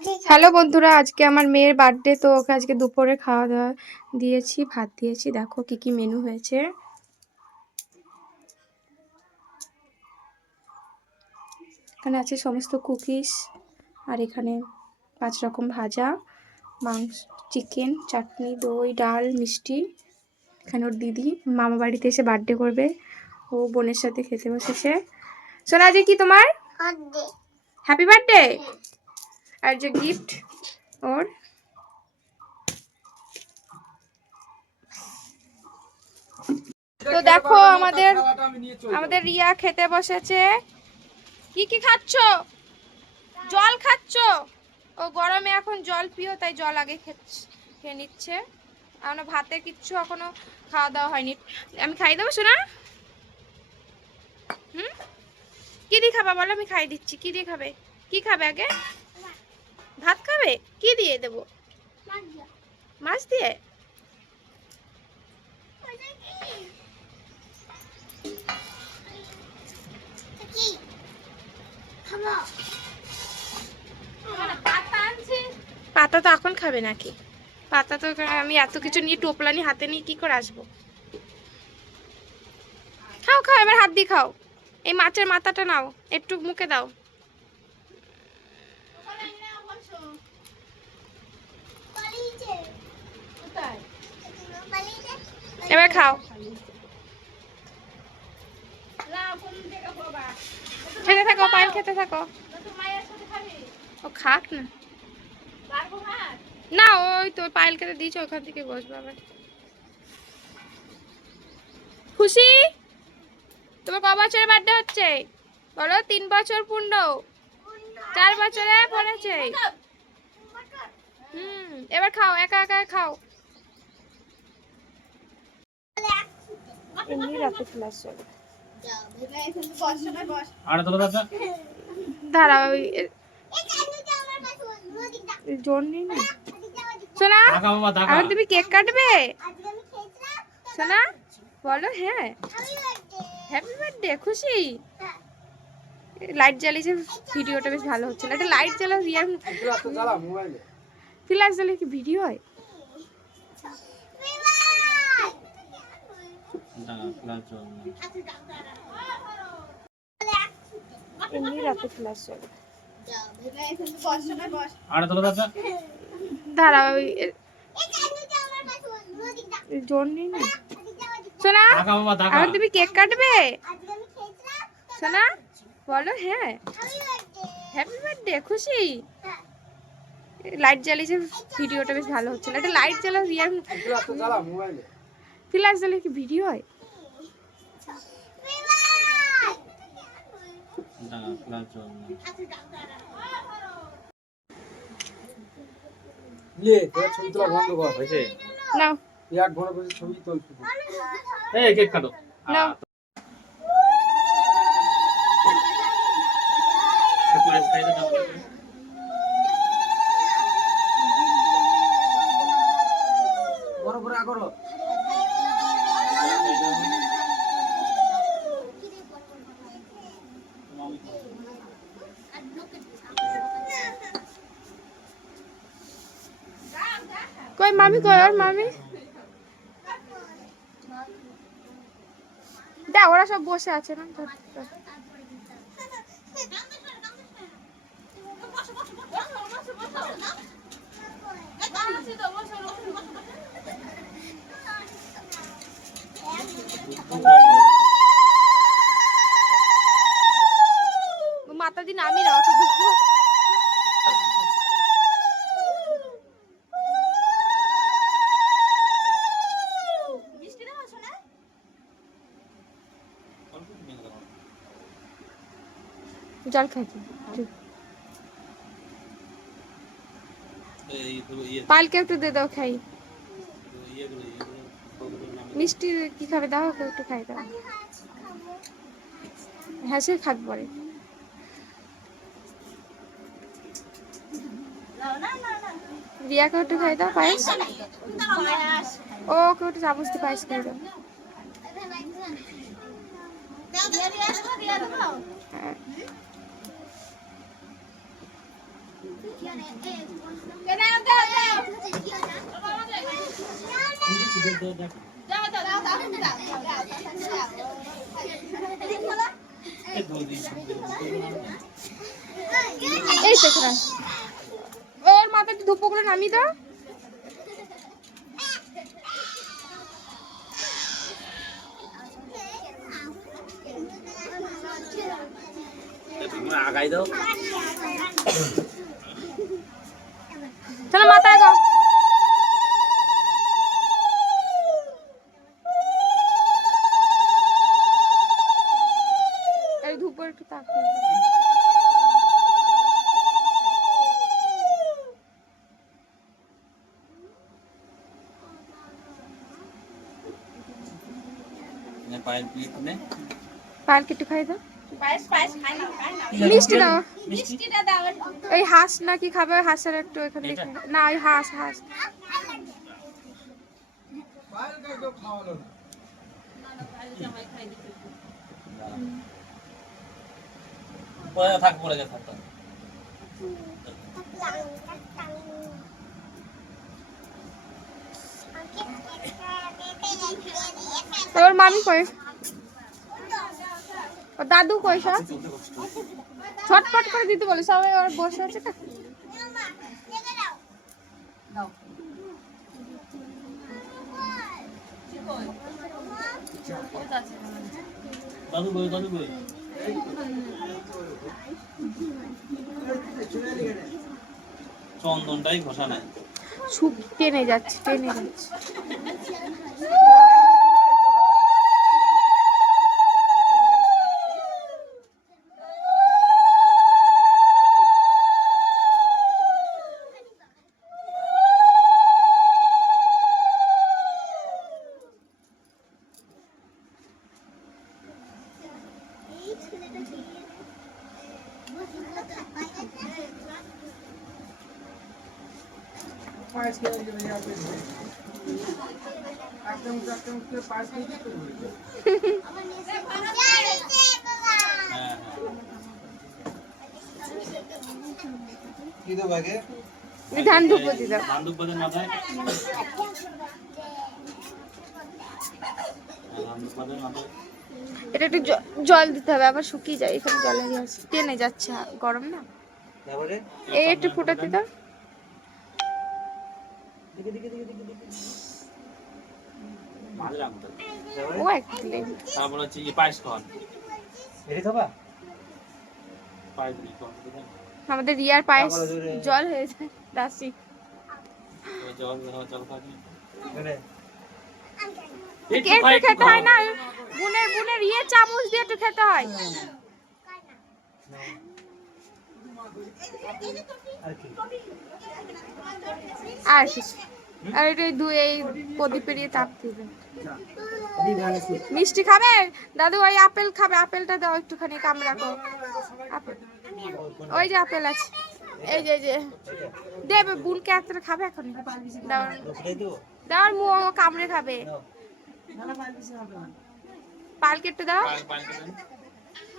Hello বন্ধুরা আজকে আমার মেয়ের বার্থডে তো ওকে আজকে দুপুরে খাওয়া দাওয়া দিয়েছি ভাত দিয়েছি। দেখো কি কি মেনু হয়েছে। এখানে আছে সমস্ত কুকিজ আর এখানে পাঁচ রকম ভাজা মাংস চিকেন চাটনি দই ডাল মিষ্টি। এখানে ওর দিদি মামা বাড়িতে এসে বার্থডে করবে। ও বোনের সাথে খেতে বসেছে। শোনা যে কি তোমার? হ্যাপি বার্থডে আর যে গিফট ওর। তো দেখো আমাদের আমাদের রিয়া খেতে বসেছে। কি কি খাচ্ছ? জল খাচ্ছ? ও গরমে এখন জল পিও তাই জল আগে খেয়ে নিচ্ছে। এখনও ভাতে কিচ্ছু এখনও খাওয়া দাওয়া হয়নি। আমি খাই দেবো শোনা হুম? কি দিয়ে খাবা বলো আমি খাই দিচ্ছি। কি দিয়ে খাবে? কি খাবে আগে? ভাত খাবে? কি দিয়ে দেবো? মাছ দিয়ে। পাতা তো এখন খাবে নাকি? পাতা তো আমি এত কিছু নিয়ে টোপলা নিয়ে হাতে নিয়ে কি করে আসব? খাও খাও এবার হাত দিয়ে খাও। এই মাছের মাথাটা নাও একটু মুখে দাও। এবার খাও। খেতে থাকো, পায়েল খেতে থাকো। ও খাক না। ওই তো পায়েল খেতে দিয়েছে, ওখান থেকে বসবো আবার। খুশি? তোমার ক বছরের বার্থডে হচ্ছে? বলো, তিন বছর পূর্ণ? চার বছরে পড়েছে? হুম এবার খাও একা একা খাও। এমনি রাতে ক্লাস চলে। আরে দাঁড়াও ওই জোর নেই না। শোনা টাকা আর তুমি কেক কাটবে? শোনা বলো হ্যাঁ। হ্যাপি বার্থডে খুশি? লাইট জ্বালিয়েছে ভিডিওটা বেশ ভালো হচ্ছে না। একটা লাইট জ্বালা রিয়ার ফ্ল্যাশ জ্বালিয়ে কি ভিডিও হয়? এমনি রাতে ওই জোর নেই না। আর তুমি কেক কাটবে? শোনা বলো হ্যাঁ। হ্যাপি বার্থডে খুশি? লাইট জ্বালিয়েছে ভিডিওটা বেশ ভালো হচ্ছে না। একটা লাইট জ্বালা রিয়ার ফ্ল্যাশ জ্বালিয়ে কি ভিডিও হয়? দাঁড়া ফ্ল্যাশ চল তোরা ছবি তোলা বন্ধ কর। হয়েছে নাও এক ঘণ্টা ছবি তোল শুধু এই কেক কাটো। নাও। পায়েস খাইতে দাও বড় করে করো কই মামি কই আর মামি? দা ওরা সব বসে আছে না? জল খাইছি এই ইয়ে পালকে একটু দিয়ে দাও খাই ইয়ে ইয়ে মিষ্টি কি খাবে দাও ওকে একটু খাই দাও হ্যাঁ সে খাবে পরে রিয়াকে একটু খাই দাও পায়েস ও ওকে একটু চামচ দিয়ে পায়েস খাই দাও এই এখানে ওর মাথা একটু ধুপো করে নামিয়ে দাও। আগাই দাও। চলো মাথায় দাও। এই ধুপো একটু। নে পায়ের প্লেট নে পায়েলকে একটু খাই দাও মিষ্টি দাও। এই হাঁস নাকি খাবে? হাঁসের একটু এখানে না ওই হাঁস হাঁস। পায়েলকে কেউ খাওয়ালো না পরে থাক পরে যা থাক তোর মামি কই? ও দাদু কই সব? ছটপট করে দিতে বলে সবাই ওর বসে আছে না দাদু বই দাদু বই চন্দনটাই ঘষা নাই। সুপ টেনে যাচ্ছে টেনে যাচ্ছে। পায়েস খেয়ে গেলে ইয়া পেট ভরে। একটা মুখ একটা মুখ করে পায়েস খেয়ে পেট ভরে যায়। হ্যাঁ হ্যাঁ কি দেবো আগে? ধান ধুপো দিয়ে দাও। ধান দুব্বাদের মাথায়? হ্যাঁ, মাথায়। এটা একটু জল দিতে হবে আবার শুকিয়ে যায় এখানে জলে আছে টেনে যাচ্ছে গরম না? এই একটু ফুটাতে দাও। ও তারপর হচ্ছে ইয়ে পায়েস খাওয়ান এটি খাবা পায়েস দিই আমাদের রিয়ার পায়েস জল হয়ে যায় দাসি। জল জল খাওয়ান একটু খেতে হয় না? বুনের বুনের ইয়ে চামচ দিয়ে একটু খেতে হয়। আর কিছু আর একটু এই ইয়ে তাপ মিষ্টি খাবে? দাদু, ওই আপেল খাবে। আপেলটা দাও একটুখানি, কামড়া কর। আপেল। ওই যে আপেল আছে। এই যে যে। দেবে বুনকে একটা খাবে এখন? দাও। মুখ কামড়ে খাবে। পালকে একটু দাও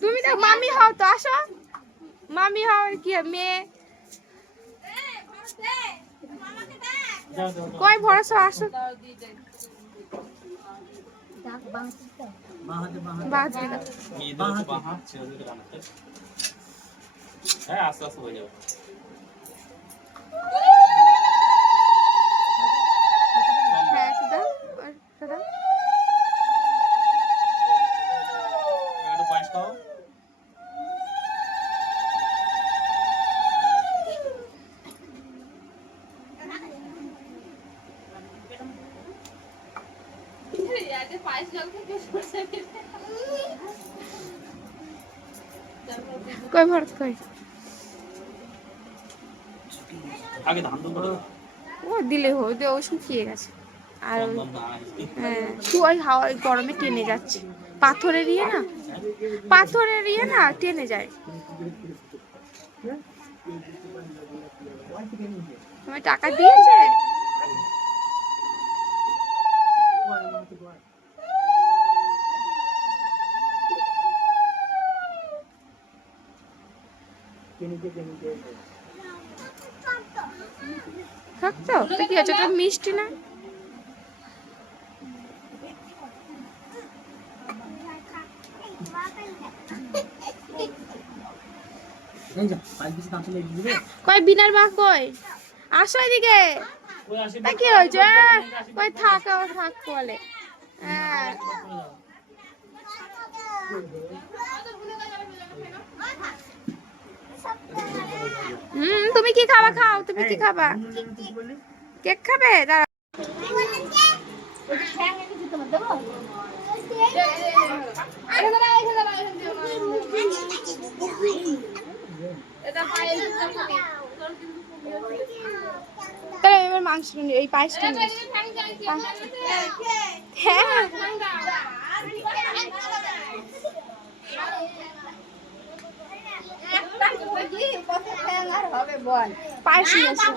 তুমি তো মামি হও তো, আসো। মামি হও কি, মেয়ে। কই, ভরসা, আসো। হ্যাঁ আস্তে হ্যাঁ একটু দাও আর একটু দাও একটু পায়েস খাও কই ভরত কই? আগে ধান ও দিলে হো দিয়ে ও শুকিয়ে গেছে। আর ওই- হ্যাঁ শুয়াই হাওয়া গরমে টেনে যাচ্ছে। পাথরের ইয়ে না? পাথরের ইয়ে না টেনে যায়। তোমার টাকা দিয়েছে? থাকতো তো কি আছে? ওটা মিষ্টি না? কই বিনার মা কই? আসো এদিকে। তা কি হয়েছে? কই থাক থাক বলে। হ্যাঁ হুম তুমি কি খাবা? খাও তুমি কি খাবা? কেক খাবে? দাঁড়া এবার মাংস এই পায়েসটা নিয়ে। হ্যাঁ। নিয়ে এসো।